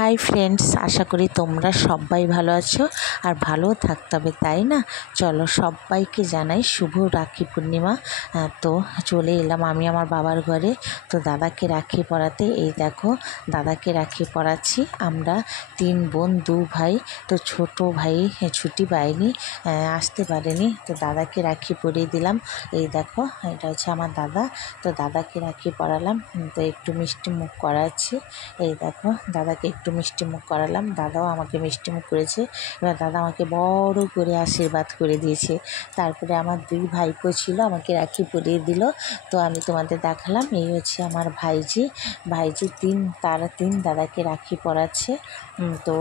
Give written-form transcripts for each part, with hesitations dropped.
Hi friends, আশা করি তোমরা সবাই ভালো আছো আর ভালো থাকতে হবে, তাই না? চলো সবাইকে জানাই শুভ রাখি পূর্ণিমা। তো চলে এলাম আমি আমার বাবার ঘরে। তো দাদাকে রাখি পরাতে, এই দেখো দাদাকে রাখি পরাচ্ছি। আমরা 3 বোন 2 ভাই। তো ছোট ভাই ছুটি পায়নি, আসতে পারেনি, তো দাদাকে রাখি পরিয়ে দিলাম। এই দেখো এটা হচ্ছে আমার দাদা। তো দাদাকে রাখি পরালাম, তো একটু মিষ্টি মুখ করাচ্ছি। এই দেখো দাদাকে একটু মিষ্টি মুখ করালাম, দাদাও আমাকে মিষ্টি মুখ করেছে। এবার দাদা আমাকে বড় করে আশীর্বাদ করে দিয়েছে। তারপরে আমার 2 ভাইপো ছিল, আমাকে রাখি পরিয়ে দিল। তো আমি তোমাদের দেখালাম, এই হচ্ছে আমার ভাইজি। ভাইজি 3 দাদাকে রাখি পরাচ্ছে। তো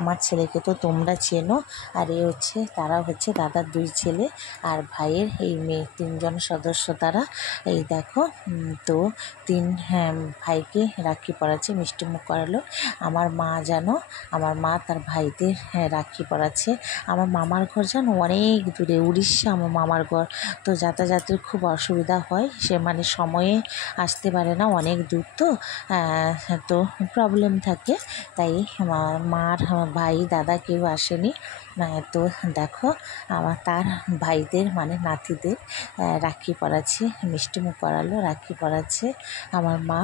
আমার ছেলেকে তো তোমরা চেনো। আর এ হচ্ছে তারা হচ্ছে দাদার 2 ছেলে আর ভাইয়ের এই মেয়ে, 3 জন সদস্য তারা। এই দেখো তো 3 ভাইকে রাখি পরাচ্ছে, মিষ্টি মুখ করালো। আমার মা জানো, আমার মা তার ভাইদের রাখি পরাচ্ছে। আমার মামার ঘর জানো অনেক দূরে, উড়িষ্যা আমার মামার ঘর। তো যাতায়াতের খুব অসুবিধা হয়, সে মানে সময়ে আসতে পারে না, অনেক দূর তো তো প্রবলেম থাকে। তাই মার ভাই দাদা কেউ আসেনি। তো দেখো আমার তার ভাইদের মানে নাতিদের রাখি পরাচ্ছে, মিষ্টি মুখ করালো, রাখি পরাচ্ছে আমার মা।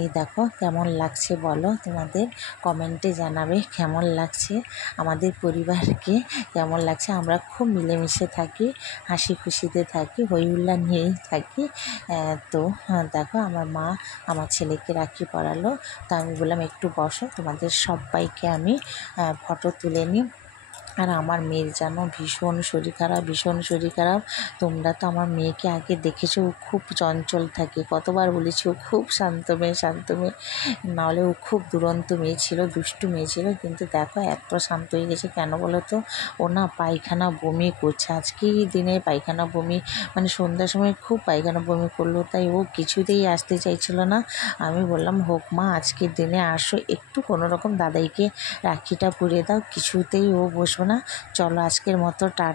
এই দেখো কেমন লাগছে বলো, তোমাদের কমেন্টে জানাবে কেমন লাগছে, আমাদের পরিবারকে কেমন লাগছে। আমরা খুব মিলেমিশে থাকি, হাসি খুশিতে থাকি, হই হুল্লা নিয়েই থাকি। তো দেখো আমার মা আমার ছেলেকে রাখি পরালো। তো আমি বললাম একটু বসো, তোমাদের সবাইকে আমি ফটো তুলে নিই। আর আমার মেয়ের যেন ভীষণ শরীর খারাপ। তোমরা তো আমার মেয়েকে আগে দেখেছো, ও খুব চঞ্চল থাকে, কতবার বলেছি ও খুব শান্ত মেয়ে। নাহলে ও খুব দুরন্ত মেয়ে ছিল, দুষ্টু মেয়ে ছিল, কিন্তু দেখো এত শান্ত হয়ে গেছে। কেন বলো তো, ও না পায়খানা বমি করছে, আজকেই দিনে পায়খানা বমি, মানে সন্ধ্যার সময় খুব পায়খানা বমি করলো। তাই ও কিছুতেই আসতে চাইছিল না। আমি বললাম হোক মা, আজকের দিনে আসো, একটু কোনোরকম দাদাইকে রাখিটা পরিয়ে দাও। কিছুতেই ও বসবে না। চলো আজকের মতো টাটা।